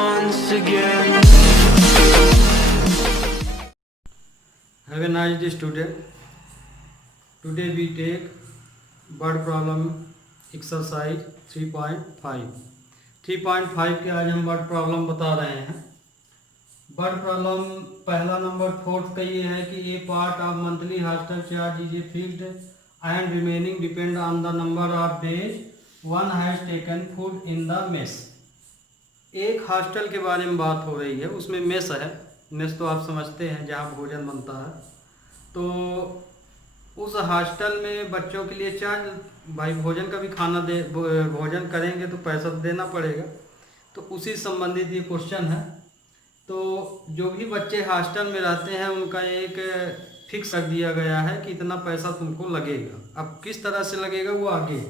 once again. Have a nice day, student. Today we take word problem exercise 3.5. 3.5 के आज हम word problem बता रहे हैं। वर्ड प्रॉब्लम पहला नंबर फोर्थ का ये है कि a part of monthly hostel charge is a fixed and remaining depend on the number of days one has taken food in the mess. एक हॉस्टल के बारे में बात हो रही है, उसमें मेस है। मेस तो आप समझते हैं जहाँ भोजन बनता है। तो उस हॉस्टल में बच्चों के लिए चार्ज, भाई भोजन का भी खाना दे, भोजन करेंगे तो पैसा तो देना पड़ेगा। तो उसी संबंधित ये क्वेश्चन है। तो जो भी बच्चे हॉस्टल में रहते हैं उनका एक फिक्स कर दिया गया है कि इतना पैसा तुमको लगेगा। अब किस तरह से लगेगा वो आगे।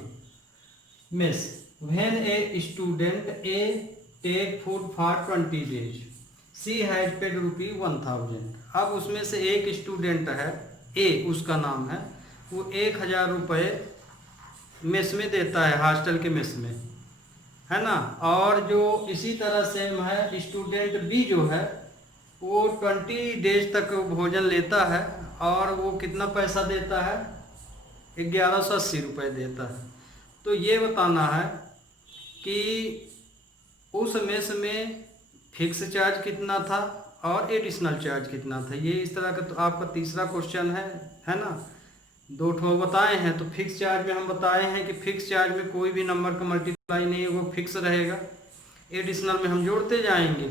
Mess when a student a take food for 20 days she has paid ₹1000। अब उसमें से एक स्टूडेंट है ए, उसका नाम है, वो 1000 रुपये मेस में देता है, हॉस्टल के मेस में, है ना। और जो इसी तरह से है स्टूडेंट बी जो है वो 20 डेज तक भोजन लेता है और वो कितना पैसा देता है, 1180 रुपये देता है। तो ये बताना है कि उस मेस में फिक्स चार्ज कितना था और एडिशनल चार्ज कितना था। ये इस तरह का तो आपका तीसरा क्वेश्चन है ना। दो ठो बताए हैं। तो फिक्स चार्ज में हम बताए हैं कि फिक्स चार्ज में कोई भी नंबर का मल्टीप्लाई नहीं है, वो फिक्स रहेगा। एडिशनल में हम जोड़ते जाएंगे।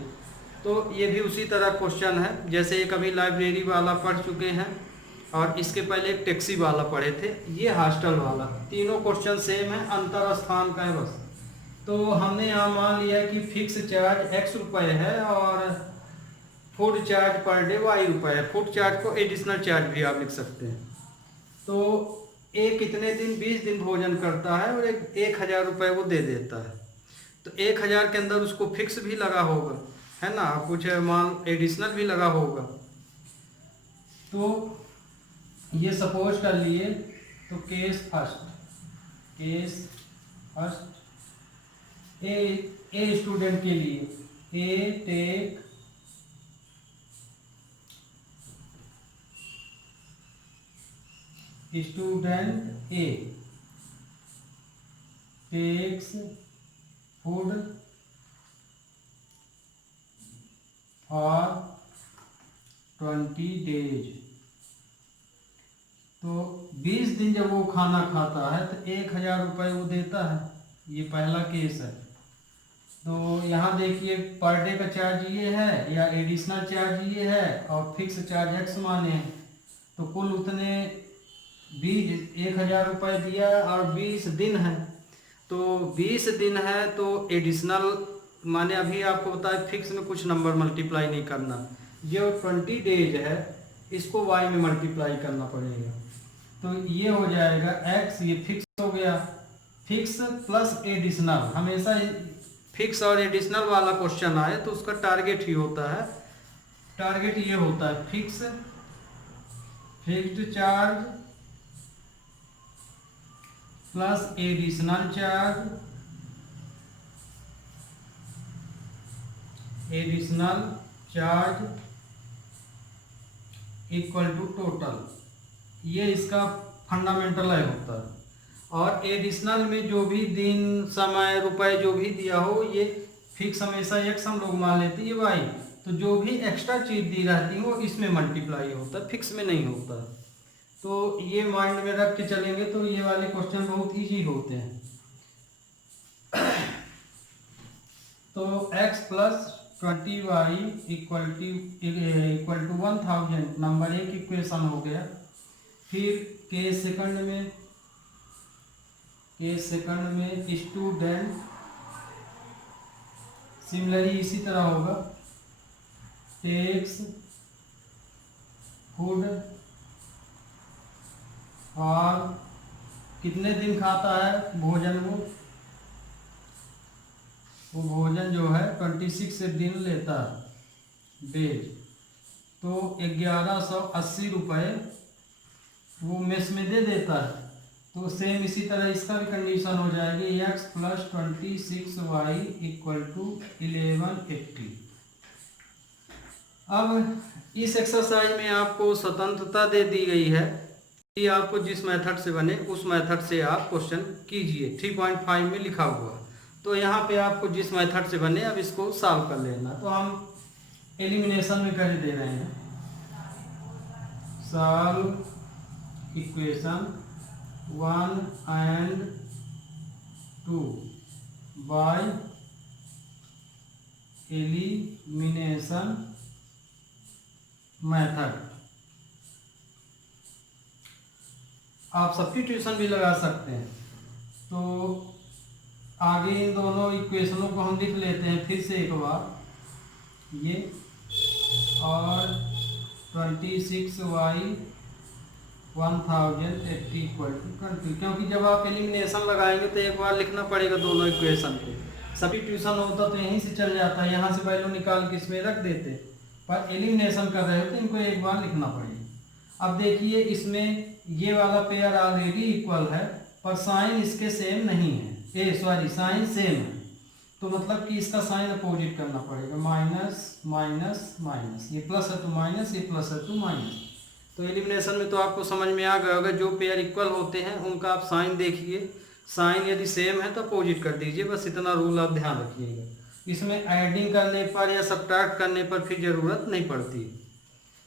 तो ये भी उसी तरह क्वेश्चन है जैसे एक अभी लाइब्रेरी वाला पढ़ चुके हैं और इसके पहले एक टैक्सी वाला पढ़े थे, ये हॉस्टल वाला। तीनों क्वेश्चन सेम है, अंतर स्थान का है बस। तो हमने यहाँ मान लिया कि फिक्स चार्ज x रुपये है और food charge per day y रुपये है। फूड चार्ज को एडिशनल चार्ज भी आप लिख सकते हैं। तो एक कितने दिन, 20 दिन भोजन करता है और 1000 रुपये वो दे देता है। तो 1000 के अंदर उसको फिक्स भी लगा होगा, है ना, कुछ मान एडिशनल भी लगा होगा। तो ये सपोज कर लिए। तो केस फर्स्ट ए स्टूडेंट के लिए a take student a takes food for 20 days. तो 20 दिन जब वो खाना खाता है तो 1000 रुपये वो देता है। ये पहला केस है। तो यहाँ देखिए पर डे का चार्ज ये है या एडिशनल चार्ज ये है और फिक्स चार्ज x माने हैं। तो कुल उतने 1000 रुपये दिया और 20 दिन है। तो 20 दिन है तो एडिशनल माने अभी आपको बताया फिक्स में कुछ नंबर मल्टीप्लाई नहीं करना। जो 20 डेज है इसको y में मल्टीप्लाई करना पड़ेगा। तो ये हो जाएगा x, ये फिक्स हो गया। फिक्स प्लस एडिशनल, हमेशा फिक्स और एडिशनल वाला क्वेश्चन आए तो उसका टारगेट ही होता है, टारगेट ये होता है fixed charge plus additional charge equal to total. ये इसका फंडामेंटल है होता है। और एडिशनल में जो भी दिन, समय, रुपए जो भी दिया हो, ये फिक्स हमेशा x हम लोग मान लेते हैं, y। तो जो भी एक्स्ट्रा चीज दी रहती हो इसमें मल्टीप्लाई होता है, फिक्स में नहीं होता। तो ये माइंड में रख के चलेंगे तो ये वाले क्वेश्चन बहुत इजी होते हैं। तो x plus 20y equal to 1000 number एक इक्वेशन हो गया। फिर केस सेकंड में स्टूडेंट, सिमिलरली इसी तरह होगा, टेक्स फूड और कितने दिन खाता है भोजन, वो भोजन जो है 26 दिन लेता है डेज। तो 1180 रुपये वो मेस में दे देता है। तो तो सेम इसी तरह इसका भी कंडीशन हो जाएगी x plus 26y equal to 1180। अब इस एक्सरसाइज में आपको स्वतंत्रता दे दी गई है कि आपको जिस मेथड से बने उस मेथड से आप क्वेश्चन कीजिए। 3.5 में लिखा हुआ, तो यहाँ पे आपको जिस मेथड से बने अब इसको सॉल्व कर लेना। तो हम एलिमिनेशन में कर दे रहे हैं, solve equation 1 and 2 by elimination method. आप सब्स्टिट्यूशन भी लगा सकते हैं। तो आगे इन दोनों इक्वेशनों को हम लिख लेते हैं फिर से एक बार, ये और 26y 1080 इक्वल टू 20, क्योंकि जब आप एलिमिनेशन लगाएंगे तो एक बार लिखना पड़ेगा दोनों इक्वेशन को। सब्स्टिट्यूशन होता तो यहीं से चल जाता है, यहाँ से वैल्यू निकाल के इसमें रख देते, पर एलिमिनेशन कर रहे हो तो इनको एक बार लिखना पड़ेगा। अब देखिए इसमें ये वाला पेयर ऑलरेडी इक्वल है, पर साइन इसके सेम नहीं है, साइन सेम है, तो मतलब कि इसका साइन अपोजिट करना पड़ेगा, माइनस माइनस माइनस, ये प्लस है तो माइनस, ये प्लस है तो माइनस। तो एलिमिनेशन में तो आपको समझ में आ गया होगा, जो पेयर इक्वल होते हैं उनका आप साइन देखिए, साइन यदि सेम है तो अपोजिट कर दीजिए, बस इतना रूल आप ध्यान रखिएगा। इसमें ऐडिंग करने पर या सब्ट्रैक्ट करने पर फिर ज़रूरत नहीं पड़ती।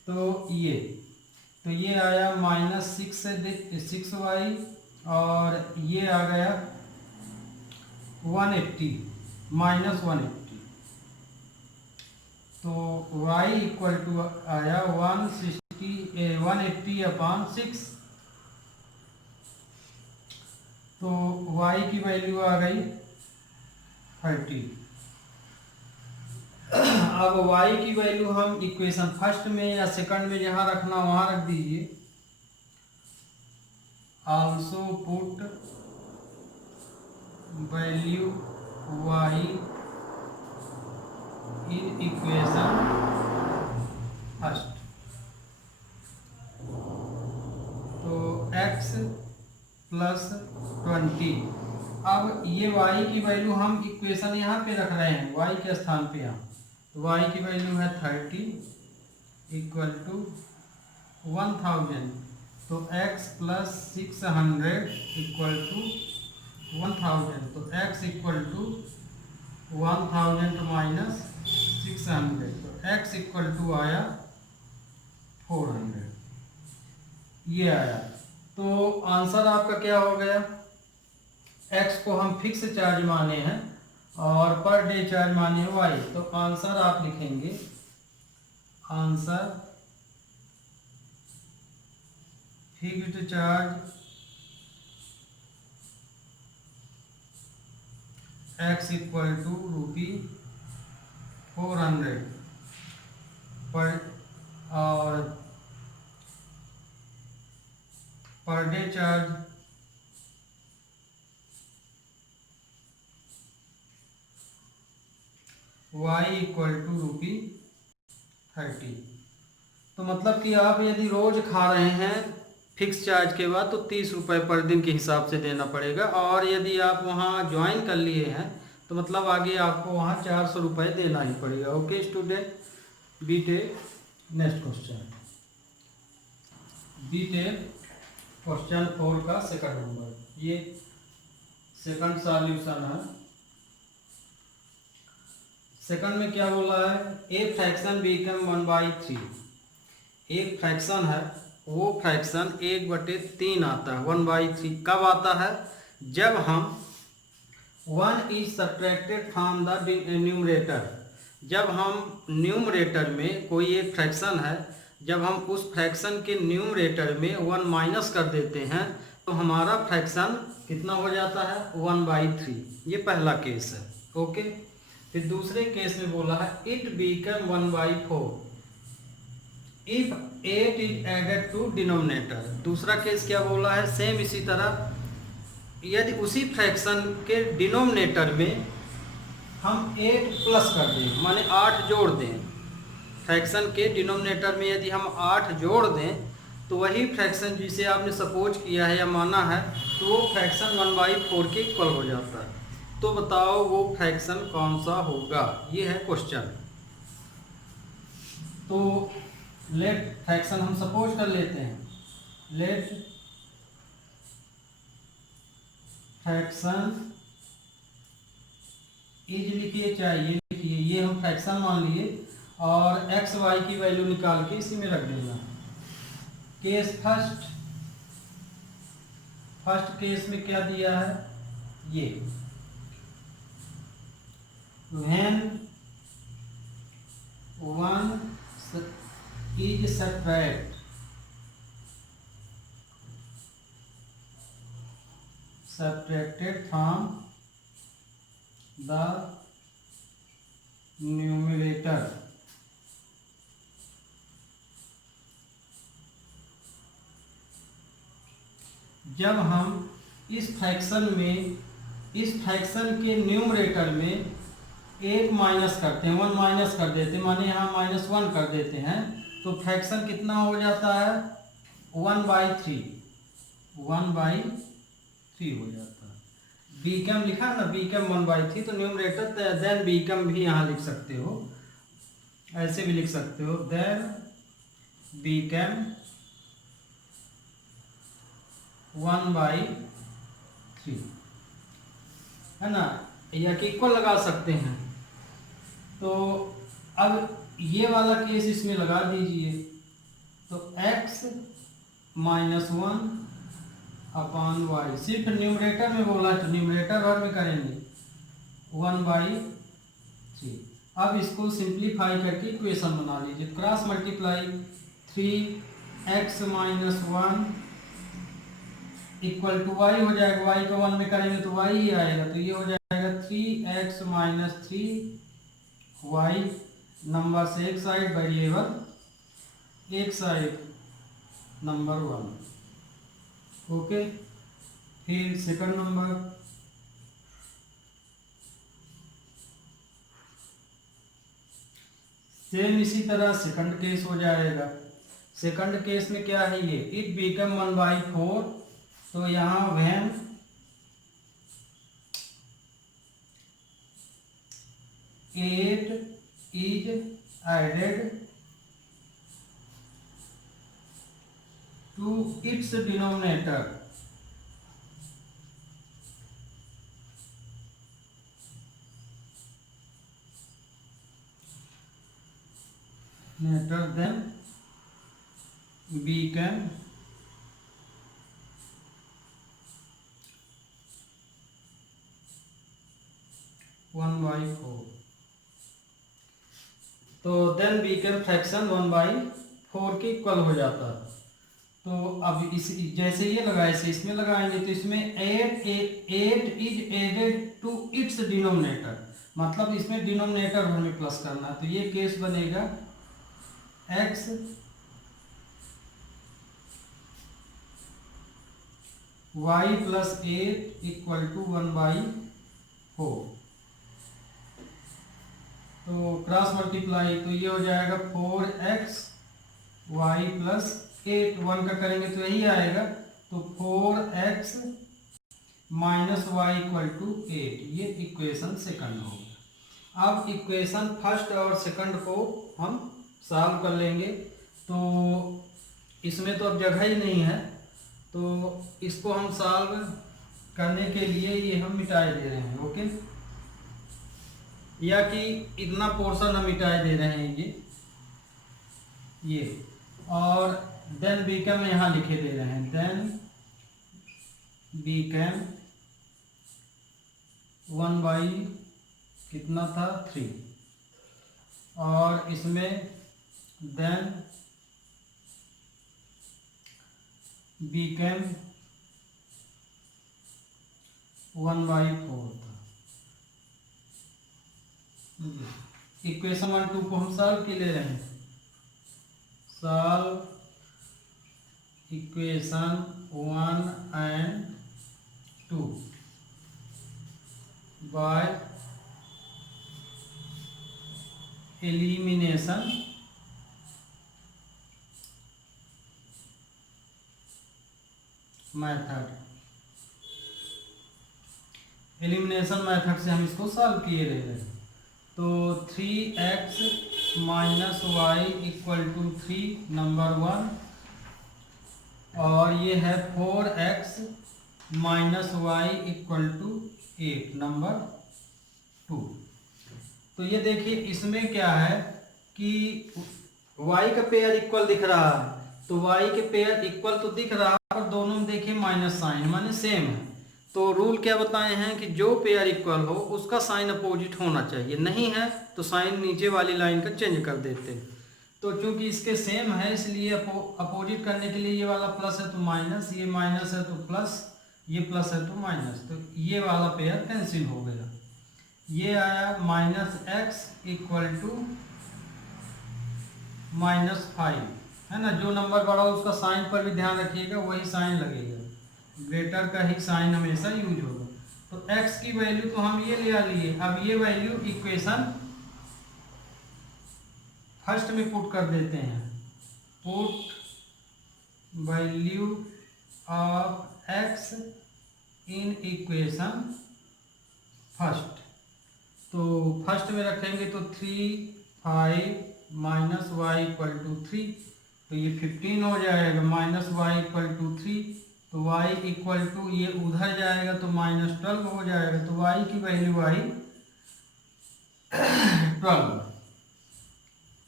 तो ये आया माइनस 6y और ये आ गया 180 माइनस 180, तो y इक्वल टू आया 180 अपॉन 6, तो y की वैल्यू आ गई 30। अब y की वैल्यू हम इक्वेशन फर्स्ट में या सेकंड में जहां रखना वहां रख दीजिए। Also put value y in equation first, तो x प्लस 20। अब ये y की वैल्यू हम इक्वेशन यहाँ पे रख रहे हैं, y के स्थान पे यहाँ, तो y की वैल्यू है 30 इक्वल टू 1000, तो x प्लस 600 इक्वल टू 1000, तो x इक्वल टू 1000 माइनस 600, तो x इक्वल टू आया 400, ये आया। तो आंसर आपका क्या हो गया, x को हम फिक्स चार्ज माने हैं और पर डे चार्ज माने y, तो आंसर आप लिखेंगे, answer fixed charge x equal to ₹400 पर, और per day charge y equal to ₹30। तो मतलब कि आप यदि रोज खा रहे हैं फिक्स चार्ज के बाद तो 30 रुपये पर दिन के हिसाब से देना पड़ेगा, और यदि आप वहाँ ज्वाइन कर लिए हैं तो मतलब आगे आपको वहाँ 400 रुपये देना ही पड़ेगा। Okay student, we take next question, we take question 4 का सेकंड नंबर, ये सेकंड सॉल्यूशन है। सेकंड में क्या बोला है, ए फ्रैक्शन बिकम 1/3, एक फ्रैक्शन है वो फ्रैक्शन 1/3 आता है, 1/3 कब आता है, जब हम 1 is subtracted from the numerator, जब हम न्यूमरेटर में कोई एक फ्रैक्शन है, जब हम उस फ्रैक्शन के न्यूमरेटर में 1 माइनस कर देते हैं तो हमारा फ्रैक्शन कितना हो जाता है, 1/3, ये पहला केस है। ओके, फिर दूसरे केस में बोला है it become 1/4 if 8 is added to denominator. दूसरा केस क्या बोला है, सेम इसी तरह, यदि उसी फ्रैक्शन के डिनोमिनेटर में हम 8 प्लस कर दें, माने 8 जोड़ दें, फ्रैक्शन के डिनोमिनेटर में यदि हम 8 जोड़ दें तो वही फ्रैक्शन जिसे आपने सपोज किया है या माना है, तो वो फ्रैक्शन 1/4 के इक्वल हो जाता है। तो बताओ वो फ्रैक्शन कौन सा होगा, ये है क्वेश्चन। तो लेट फ्रैक्शन हम सपोज कर लेते हैं, लेट फ्रैक्शन इज लिखिए चाहे ये लिखिए, ये हम फ्रैक्शन मान लिए और एक्स वाई की वैल्यू निकाल के इसी में रख देना। केस फर्स्ट केस में क्या दिया है, ये when one is subtracted from the numerator जब हम इस फ्रैक्शन के न्यूमरेटर में एक माइनस करते हैं, 1 माइनस कर देते हैं, माने यहाँ -1 कर देते हैं, तो फ्रैक्शन कितना हो जाता है 1/3 हो जाता है। बीकम लिखा ना, बीकम 1/3, तो न्यूमरेटर देन बीकम भी यहाँ लिख सकते हो, ऐसे भी लिख सकते हो, देन बीकम 1/3 है ना, या कि इक्वल लगा सकते हैं। तो अब ये वाला केस इसमें लगा दीजिए, तो x -1/y, सिर्फ न्यूमरेटर में बोला तो न्यूमरेटर और में करेंगे 1/3। अब इसको सिंप्लीफाई करके इक्वेशन बना लीजिए, cross multiply 3x - 1 equal to y हो जाएगा, y को 1 में करेंगे तो y ही आएगा, तो ये हो जाएगा 3x - 3y, नंबर से एक साइड वेरिएबल, एक साइड नंबर 1। ओके, फिर सेकंड नंबर, सेम इसी तरह सेकंड केस हो जाएगा। सेकंड केस में क्या है, ये इट बिकम 1/4, तो यहाँ when eight is added to its denominator, then become 1/4, तो देन बीकम फ्रैक्शन 1/4 के इक्वल हो जाता है। तो अब इस जैसे ये लगा ऐसे इसमें लगाएंगे, तो इसमें 8 is added to its denominator, मतलब इसमें डिनोमिनेटर हमें प्लस करना है, तो ये केस बनेगा x y + 8 = 1/4, तो क्रॉस मल्टीप्लाई, तो ये हो जाएगा 4x y + 8, 1 का करेंगे तो यही आएगा, तो 4x - y = 8, ये इक्वेशन सेकंड होगा। अब इक्वेशन फर्स्ट और सेकंड को हम सॉल्व कर लेंगे, तो इसमें तो अब जगह ही नहीं है, तो इसको हम सॉल्व करने के लिए ये हम मिटाए दे रहे हैं। ओके, या कि इतना पोर्शन हम मिटाए दे रहे हैं ये और देन बीकम यहाँ लिखे दे रहे हैं, देन बीकम 1/3, और इसमें देन बीकम 1/4 था। इक्वेशन 1 2 को हम सॉल्व के ले रहे हैं, solve equation 1 and 2 by elimination method, elimination method से हम इसको सॉल्व किए रहे। तो 3x minus y equal to 3 number 1, और ये है 4x minus y equal to 8 number 2। तो ये देखिए इसमें क्या है कि y का पेयर इक्वल दिख रहा है, तो y के पेयर इक्वल तो दिख रहा है, पर दोनों में देखिए माइनस साइन माने सेम है। तो रूल क्या बताए हैं कि जो पेयर इक्वल हो उसका साइन अपोजिट होना चाहिए, नहीं है तो साइन नीचे वाली लाइन का चेंज कर देते हैं। तो चूंकि इसके सेम है इसलिए अपोजिट करने के लिए ये वाला प्लस है तो माइनस, ये माइनस है तो प्लस, ये प्लस है तो माइनस, तो ये वाला पेयर कैंसिल हो गया। ये आया माइनस एक्स इक्वल टू -5, है ना। जो नंबर बड़ा हो उसका साइन पर भी ध्यान रखिएगा, वही साइन लगेगा, ग्रेटर का ही साइन हमेशा यूज होगा। तो x की वैल्यू तो हम ये ले लिए, अब ये वैल्यू इक्वेशन फर्स्ट में पुट कर देते हैं। Put value of x in equation first. तो फर्स्ट में रखेंगे तो 3 5 माइनस वाई इक्वल टू 3, तो ये 15 हो जाएगा, माइनस वाई इक्वल टू 3, तो y इक्वल टू ये उधर जाएगा तो -12 हो जाएगा, तो y की वैल्यू आई 12।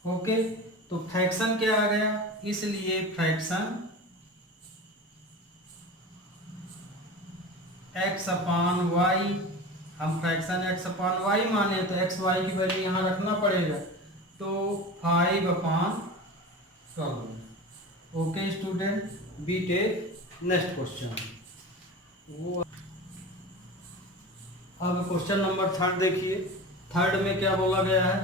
ओके, तो फ्रैक्शन क्या आ गया, इसलिए फ्रैक्शन x अपान वाई, हम फ्रैक्शन x अपान वाई माने तो x y की वैल्यू यहाँ रखना पड़ेगा, तो 5 upon 12। Okay student, we take next question. अब क्वेश्चन नंबर 3 देखिए। थर्ड में क्या बोला गया है,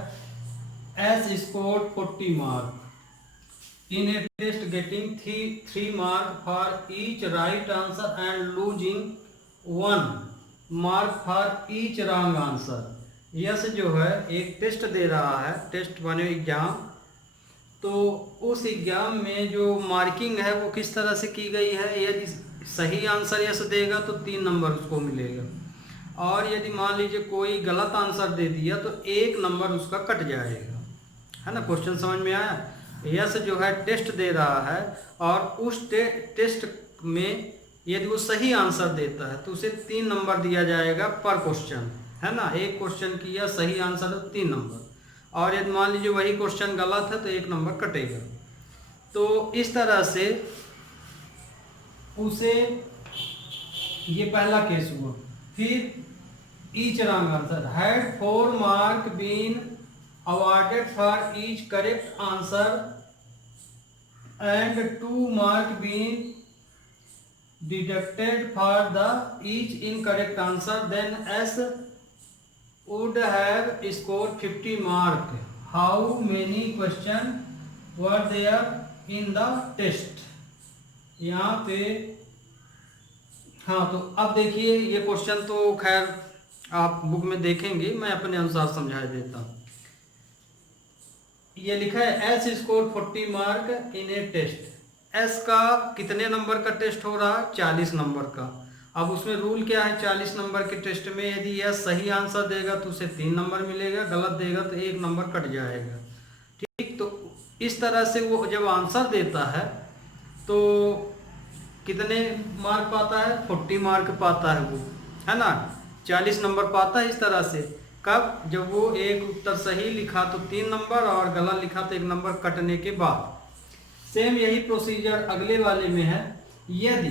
Yash scored 40 mark in a test getting 3 mark for each right answer and losing 1 mark for each wrong answer. Yash जो है एक टेस्ट दे रहा है, टेस्ट माने एग्जाम, तो उस एग्जाम में जो मार्किंग है वो किस तरह से की गई है, यदि सही आंसर यस देगा तो 3 नंबर उसको मिलेगा, और यदि मान लीजिए कोई गलत आंसर दे दिया तो 1 नंबर उसका कट जाएगा, है ना। क्वेश्चन समझ में आया। यस जो है टेस्ट दे रहा है, और उस टेस्ट में यदि वो सही आंसर देता है तो उसे 3 नंबर दिया जाएगा पर क्वेश्चन, है ना। एक क्वेश्चन किया सही आंसर है 3 नंबर, और यदि मान लीजिए वही क्वेश्चन गलत है तो 1 नंबर कटेगा। तो इस तरह से उसे, ये पहला केस हुआ। फिर each wrong answer, had 4 mark been awarded for each correct answer and 2 mark being deducted for the each incorrect answer, then S would have scored 50 mark. How many questions were there in the test? यहाँ पे हाँ, तो अब देखिए ये question तो खैर आप बुक में देखेंगे, मैं अपने अनुसार समझा देता हूँ। ये लिखा है Yash score 40 mark in a test. Yash का कितने नंबर का टेस्ट हो रहा है, 40 नंबर का। अब उसमें रूल क्या है, 40 नंबर के टेस्ट में यदि यह सही आंसर देगा तो उसे 3 नंबर मिलेगा, गलत देगा तो 1 नंबर कट जाएगा। ठीक, तो इस तरह से वो जब आंसर देता है तो कितने मार्क पाता है, 40 मार्क पाता है वो, है ना। 40 नंबर पाता है इस तरह से। कब, जब वो एक उत्तर सही लिखा तो 3 नंबर, और गलत लिखा तो 1 नंबर कटने के बाद। सेम यही प्रोसीजर अगले वाले में है। यदि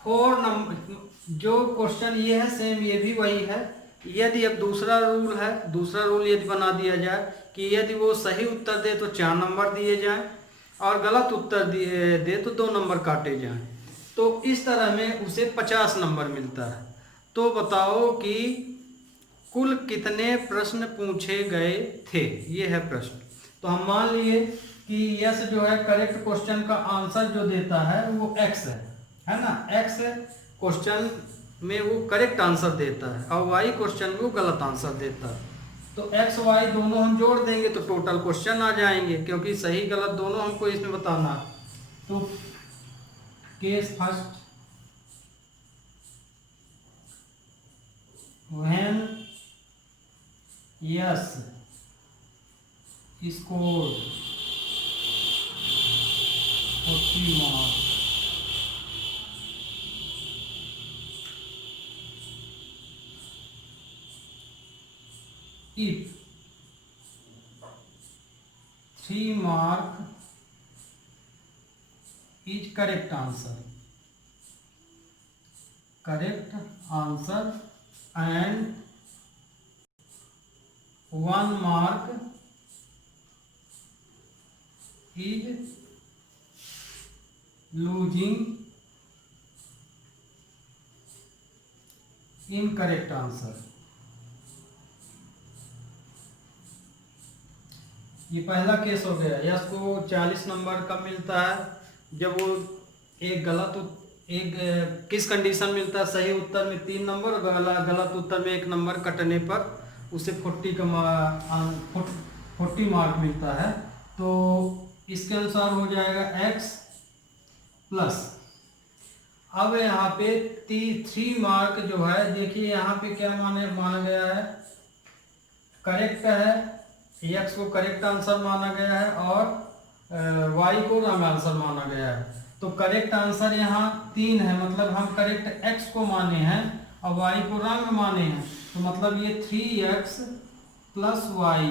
4 नंबर, जो क्वेश्चन ये है सेम ये भी वही है। यदि अब दूसरा रूल है, दूसरा रूल यदि बना दिया जाए कि यदि वो सही उत्तर दे तो 4 नंबर दिए जाएं, और गलत उत्तर दे तो 2 नंबर काटे जाएं, तो इस तरह में उसे 50 नंबर मिलता है। तो बताओ कि कुल कितने प्रश्न पूछे गए थे, ये है प्रश्न। तो हम मान लिए कि यस जो है करेक्ट क्वेश्चन का आंसर जो देता है वो एक्स है ना। एक्स क्वेश्चन में वो करेक्ट आंसर देता है, और वाई क्वेश्चन में वो गलत आंसर देता है। तो एक्स वाई दोनों हम जोड़ देंगे तो टोटल क्वेश्चन आ जाएंगे, क्योंकि सही गलत दोनों हमको इसमें बताना है। तो case first, when yes score 40 marks, if 3 mark is correct answer and 1 mark is losing incorrect answer। ये पहला केस हो गया। यस को 40 नंबर कब मिलता है? जब वो एक किस कंडीशन मिलता है? सही उत्तर में 3 नंबर और गलत उत्तर में 1 नंबर कटने पर उसे 40 मार्क मिलता है। तो इसके अनुसार हो जाएगा x प्लस, अब यहाँ पे 3 मार्क जो है, देखिए यहाँ पे क्या माना गया है, करेक्ट है, x को करेक्ट आंसर माना गया है और y को रॉन्ग आंसर माना गया है। तो करेक्ट आंसर यहाँ 3 है, मतलब हम करेक्ट x को माने हैं और y को रॉन्ग माने हैं, तो मतलब ये 3x प्लस y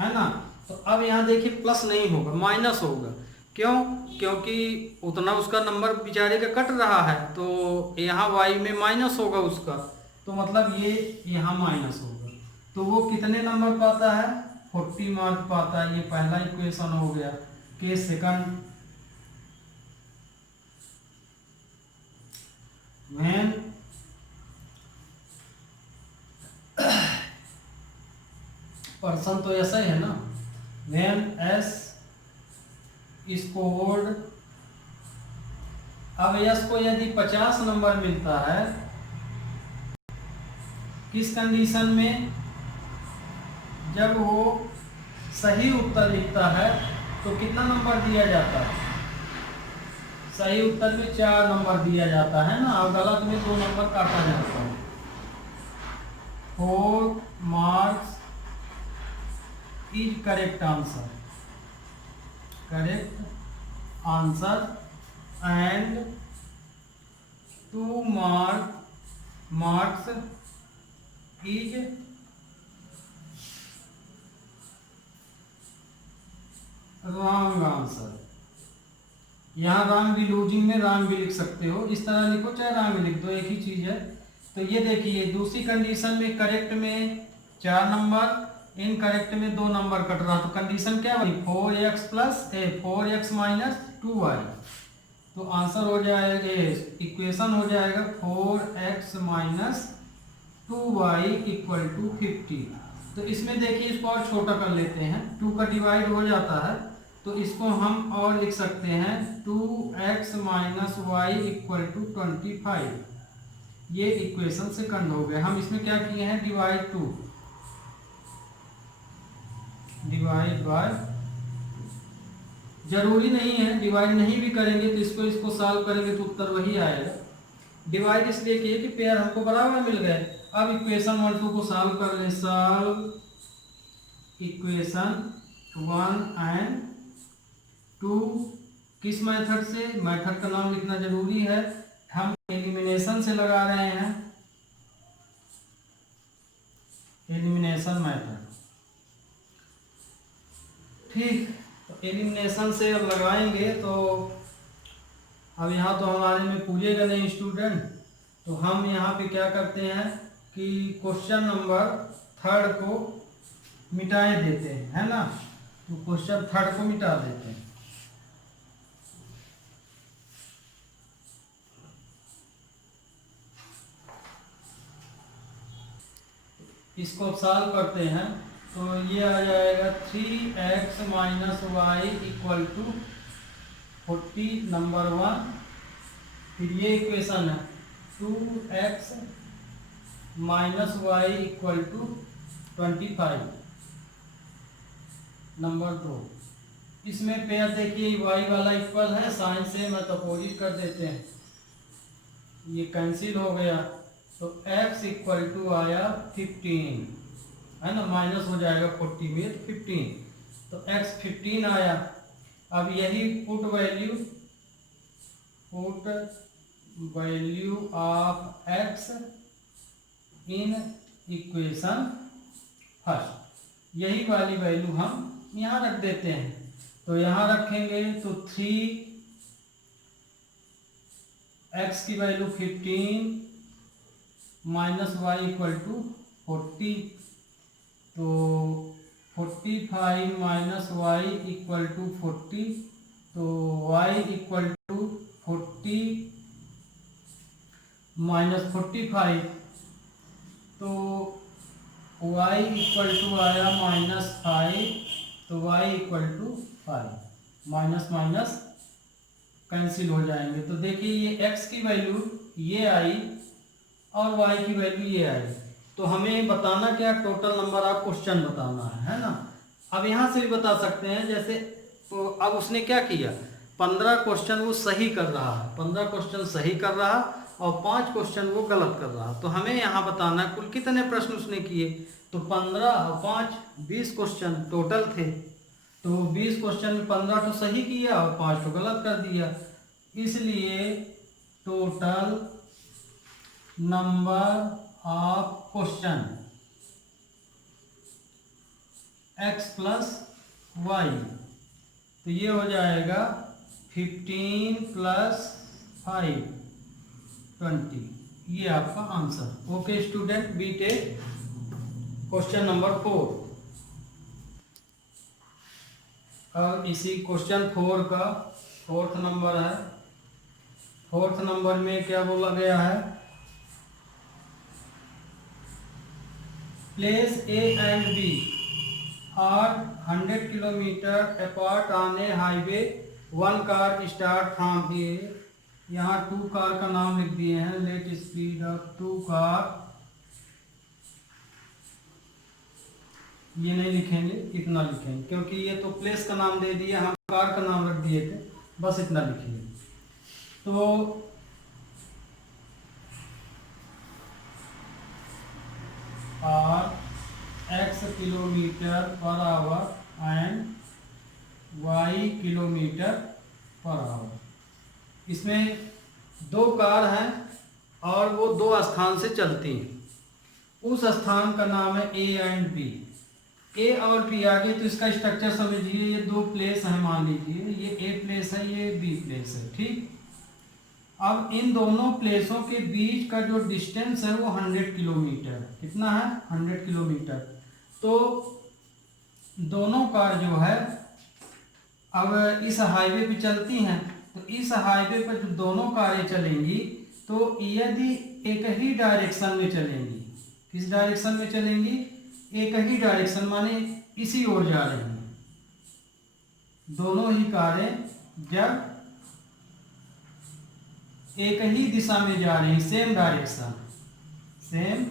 है ना। तो अब यहाँ देखिए प्लस नहीं होगा, माइनस होगा। क्यों? क्योंकि उतना उसका नंबर बेचारे का कट रहा है, तो यहाँ y में माइनस होगा उसका, तो मतलब ये यहाँ माइनस होगा। तो वो कितने नंबर पाता है? 40 मार्क पाता है। ये पहला इक्वेशन हो गया। केस सेकंड, व्हेन पर्सन तो ऐसा ही है ना, व्हेन s स्कोर्ड, अब यस को यदि 50 नंबर मिलता है, किस कंडीशन में? जब वो सही उत्तर लिखता है तो कितना नंबर दिया जाता है? सही उत्तर में 4 नंबर दिया जाता है ना, और गलत में 2 नंबर काटा जाता है। 4 marks is correct answer and 2 marks is wrong answer. यहाँ रॉन्ग भी, लूजिंग में रॉन्ग भी लिख सकते हो, इस तरह लिखो चाहे रॉन्ग भी लिख दो, एक ही चीज है। तो ये देखिए दूसरी कंडीशन में करेक्ट में 4 नंबर, इनकरेक्ट में 2 नंबर कट रहा, तो कंडीशन क्या बनी? 4x plus 4x minus 2y। तो आंसर हो जाएगा, इक्वेशन हो जाएगा 4x minus 2y equal to 50। तो इसमें देखिए इसको और छोटा कर लेते हैं, 2 का डिवाइड हो जाता है, तो इसको हम और लिख सकते हैं 2x minus y equal to 25। ये इक्वेशन सेकंड हो गया। हम इसमें क्या किए हैं? डिवाइड 2 डिवाइड बाय, जरूरी नहीं है डिवाइड नहीं भी करेंगे तो इसको सॉल्व करेंगे तो उत्तर वही आएगा। डिवाइड इसलिए किए कि पेयर हमको बराबर मिल गए। अब इक्वेशन 1 2 को सॉल्व कर ले। सॉल्व इक्वेशन 1 एंड 2 किस मेथड से? मेथड का नाम लिखना जरूरी है, हम एलिमिनेशन से लगा रहे हैं, एलिमिनेशन मेथड। ठीक, तो एलिमिनेशन से अब लगाएंगे। तो अब यहाँ तो हमारे में पूछेगा नहीं स्टूडेंट, तो हम यहाँ पे क्या करते हैं कि क्वेश्चन नंबर 3 को मिटाए देते हैं, है ना। तो क्वेश्चन 3 को मिटा देते हैं। इसको सॉल्व करते हैं तो ये आ जाएगा 3x minus y equal to 40 number 1। फिर ये इक्वेशन है 2x minus y equal to 25 number 2। इसमें पेयर देखिए y वाला इक्वल है, साइन से मत अपोजिट कर देते हैं, ये कैंसिल हो गया, तो x इक्वल टू आया 15, है ना, माइनस हो जाएगा 40 में तो 15, तो x 15 आया। अब यही put value of x in equation first, यही वाली वैल्यू हम यहाँ रख देते हैं। तो यहाँ रखेंगे तो 3x की value 15 minus y equal to 40, तो 45 माइनस वाई इक्वल टू 40, तो y इक्वल टू 40 माइनस 45, तो y इक्वल टू आया -5, तो y equal to 5, minus minus cancel हो जाएंगे। तो देखिए ये x की वैल्यू ये आई और y की वैल्यू ये आई, तो हमें बताना क्या, टोटल नंबर ऑफ क्वेश्चन बताना है ना। अब यहाँ से भी बता सकते हैं, जैसे तो अब उसने क्या किया, 15 क्वेश्चन वो सही कर रहा है, 15 क्वेश्चन सही कर रहा और 5 क्वेश्चन वो गलत कर रहा। तो हमें यहाँ बताना है कुल कितने प्रश्न उसने किए, तो 15 और 5 20 क्वेश्चन टोटल थे। तो 20 क्वेश्चन में 15 तो सही किया और 5 तो गलत कर दिया, इसलिए total number of question x plus y, तो ये हो जाएगा 15 प्लस 5 20, ये आपका answer. Okay student, we take question number 4। और इसी क्वेश्चन 4 का 4th नंबर है। 4th नंबर में क्या बोला गया है, place A and B are 100 kilometre apart on a highway, 1 car start from A, यहाँ 2 कार का नाम लिख दिए हैं, लेट स्पीड ऑफ 2 कार, ये नहीं लिखेंगे, इतना लिखेंगे क्योंकि ये तो प्लेस का नाम दे दिया, हम कार का नाम रख दिए थे, बस इतना लिखिए। तो are x kilometre per hour and y kilometre per hour, इसमें 2 कार हैं और वो 2 स्थान से चलती हैं, उस स्थान का नाम है A एंड B। A और B आगे, तो इसका स्ट्रक्चर समझिए, ये 2 प्लेस हैं, मान लीजिए ये A प्लेस है, ये B प्लेस है, ठीक। अब इन दोनों प्लेसों के बीच का जो डिस्टेंस है वो 100 किलोमीटर, कितना है 100 किलोमीटर। तो दोनों कार जो है अब इस हाईवे पे चलती हैं, तो इस हाईवे पर जो दोनों कारें चलेंगी तो यदि एक ही डायरेक्शन में चलेंगी, किस डायरेक्शन में चलेंगी, एक ही डायरेक्शन माने इसी ओर जा रही हैं, दोनों ही कारें जब एक ही दिशा में जा रही, सेम डायरेक्शन, सेम,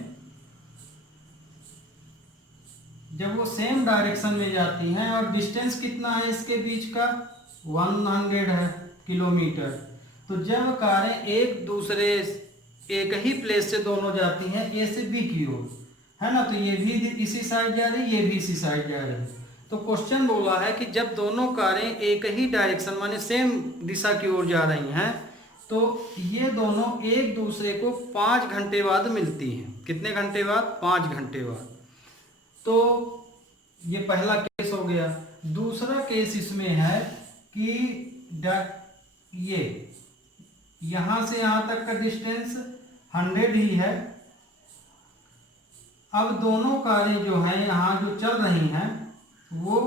जब वो सेम डायरेक्शन में जाती हैं और डिस्टेंस कितना है इसके बीच का 100 है किलोमीटर, तो जब कारें एक दूसरे एक ही प्लेस से दोनों जाती हैं ए से बी की ओर, है ना, तो ये भी इसी साइड जा रही, ये भी इसी साइड जा रही, तो क्वेश्चन बोला है कि जब दोनों कारें एक ही डायरेक्शन माने सेम दिशा की ओर जा रही हैं, तो ये दोनों एक दूसरे को 5 घंटे बाद मिलती हैं। कितने घंटे बाद, 5 घंटे बाद। तो ये पहला केस हो गया। दूसरा केस इसमें है कि ये यहाँ से यहाँ तक का डिस्टेंस 100 ही है, अब दोनों कारें जो हैं यहाँ जो चल रही हैं वो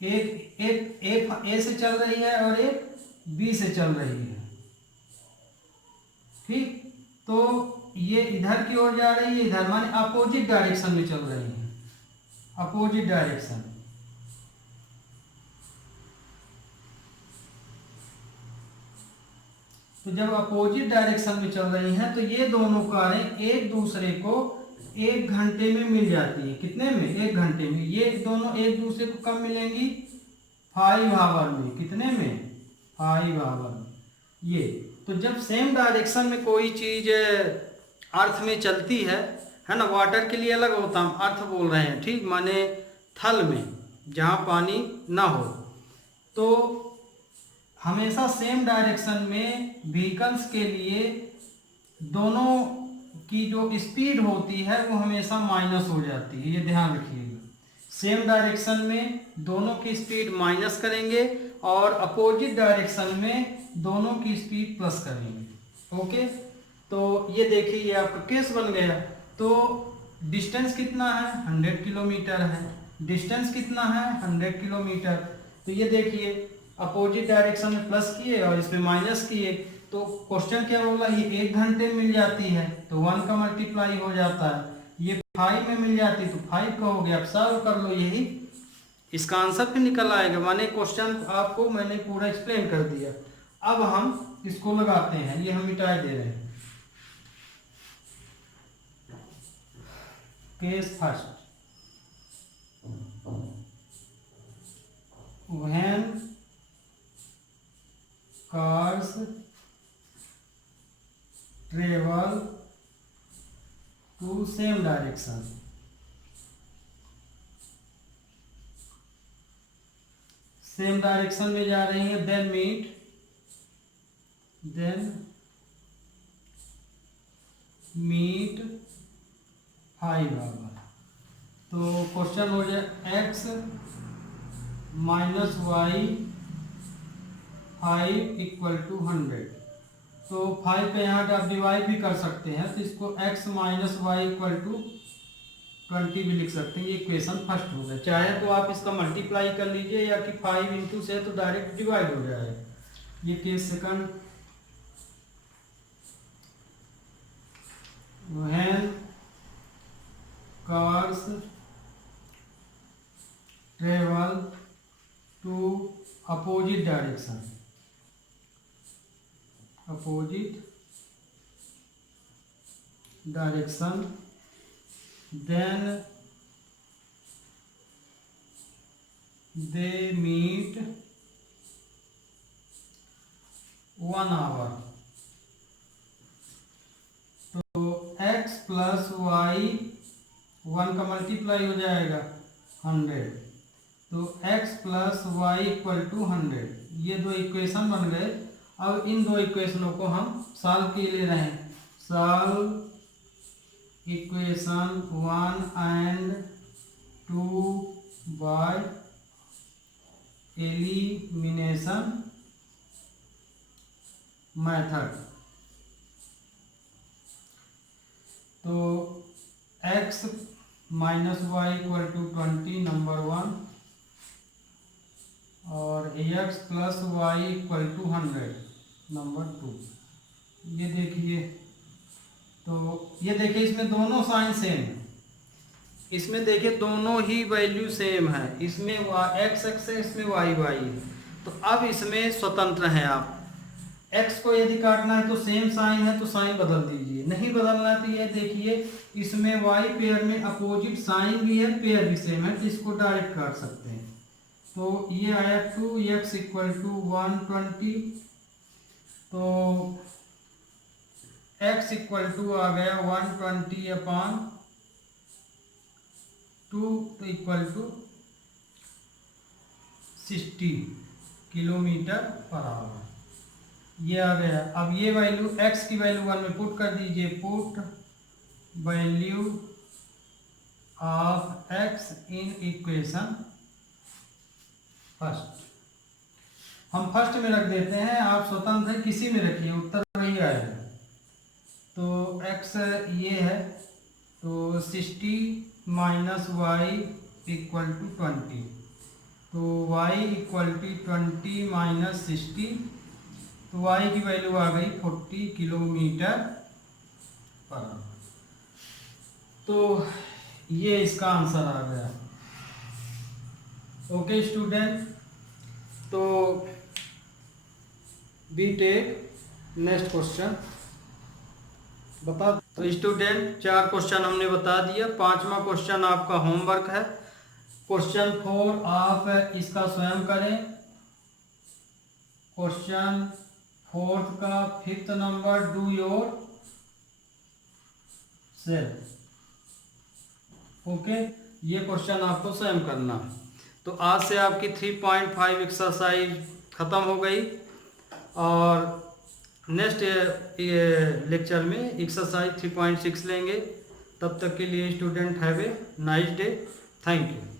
एक ए से चल रही है और एक बी से चल रही है, ठीक। तो ये इधर की ओर जा रही है, इधर माने अपोजिट डायरेक्शन में चल रही है, अपोजिट डायरेक्शन। तो जब अपोजिट डायरेक्शन में चल रही हैं तो ये दोनों कारें एक दूसरे को 1 घंटे में मिल जाती है। कितने में, 1 घंटे में। ये दोनों एक दूसरे को कब मिलेंगी, 5 आवर में, कितने में, 5 आवर। ये तो जब सेम डायरेक्शन में कोई चीज़ अर्थ में चलती है ना, वाटर के लिए अलग होता, हम अर्थ बोल रहे हैं, ठीक, माने थल में जहाँ पानी ना हो, तो हमेशा सेम डायरेक्शन में व्हीकल्स के लिए दोनों की जो स्पीड होती है वो हमेशा माइनस हो जाती है, ये ध्यान रखिएगा। सेम डायरेक्शन में दोनों की स्पीड माइनस करेंगे और अपोजिट डायरेक्शन में दोनों की स्पीड प्लस करेंगे। ओके, तो ये देखिए ये आपका केस बन गया। तो डिस्टेंस कितना है, 100 किलोमीटर है, डिस्टेंस कितना है, 100 किलोमीटर। तो ये देखिए अपोजिट डायरेक्शन में प्लस किए और इसमें माइनस किए, तो क्वेश्चन क्या बोला, ये 1 घंटे में मिल जाती है तो 1 का मल्टीप्लाई हो जाता है, ये 5 में मिल जाती तो 5 का हो गया। अब सॉल्व कर लो, यही इसका आंसर भी निकल आएगा। माने क्वेश्चन आपको मैंने पूरा एक्सप्लेन कर दिया। अब हम इसको लगाते हैं, ये हम मिटा दे रहे हैं। Case first, when cars travel to same direction, same direction में जा रही है, देन मीट 5 आवर। तो क्वेश्चन हो जाए x minus y 5 equal to 100। तो 5 पे यहाँ आप डिवाइड भी कर सकते हैं, तो इसको x minus y equal to 20 भी लिख सकते हैं। ये इक्वेशन फर्स्ट हो गया। चाहे तो आप इसका मल्टीप्लाई कर लीजिए या कि 5 इंटू से तो डायरेक्ट डिवाइड हो जाएगा। ये case second, when cars travel to opposite direction, then they meet 1 hour। तो x प्लस वाई 1 का मल्टीप्लाई हो जाएगा 100, तो x plus y equal to 100। ये दो इक्वेशन बन गए। अब इन दो इक्वेशनों को हम सॉल्व के ले रहे हैं। Solve equation 1 and 2 by elimination method. तो x minus y equal to 20 number 1 और x plus y equal to 100 number 2। ये देखिए, तो ये देखिए इसमें दोनों साइन सेम है, इसमें देखिए दोनों ही वैल्यू सेम है, इसमें x x है, इसमें y y है। तो अब इसमें स्वतंत्र हैं आप। x को यदि काटना है तो सेम साइन है तो साइन बदल दीजिए, नहीं बदलना है तो ये देखिए इसमें y पेयर में अपोजिट साइन भी है, पेयर भी सेम है, तो इसको डायरेक्ट काट सकते हैं। तो ये आया 2x इक्वल टू 120, तो x इक्वल टू आ गया 120 अपॉन 2 तो equal to 60 kilometre per hour. ये आ गया। अब ये वैल्यू x की वैल्यू 1 में पुट कर दीजिए। Put value of x in equation first. हम फर्स्ट में रख देते हैं, आप स्वतंत्र है किसी में रखिए, उत्तर वही आएगा। तो x ये है, तो 60 माइनस वाई इक्वल टू 20, तो y इक्वल टू 20 माइनस 60, तो y की वैल्यू आ गई 40 किलोमीटर पर आवर। तो ये इसका आंसर आ गया। ओके स्टूडेंट, तो बी टेक नेक्स्ट क्वेश्चन बता। तो स्टूडेंट 4 क्वेश्चन हमने बता दिया, 5वां क्वेश्चन आपका होमवर्क है। क्वेश्चन 4 आप इसका स्वयं करें। क्वेश्चन 4 का 5th number, do your self. Okay, ये क्वेश्चन आपको स्वयं करना है। तो आज से आपकी 3.5 एक्सरसाइज ख़त्म हो गई और नेक्स्ट ये लेक्चर में एक्सरसाइज 3.6 लेंगे। तब तक के लिए student have a nice day. Thank you.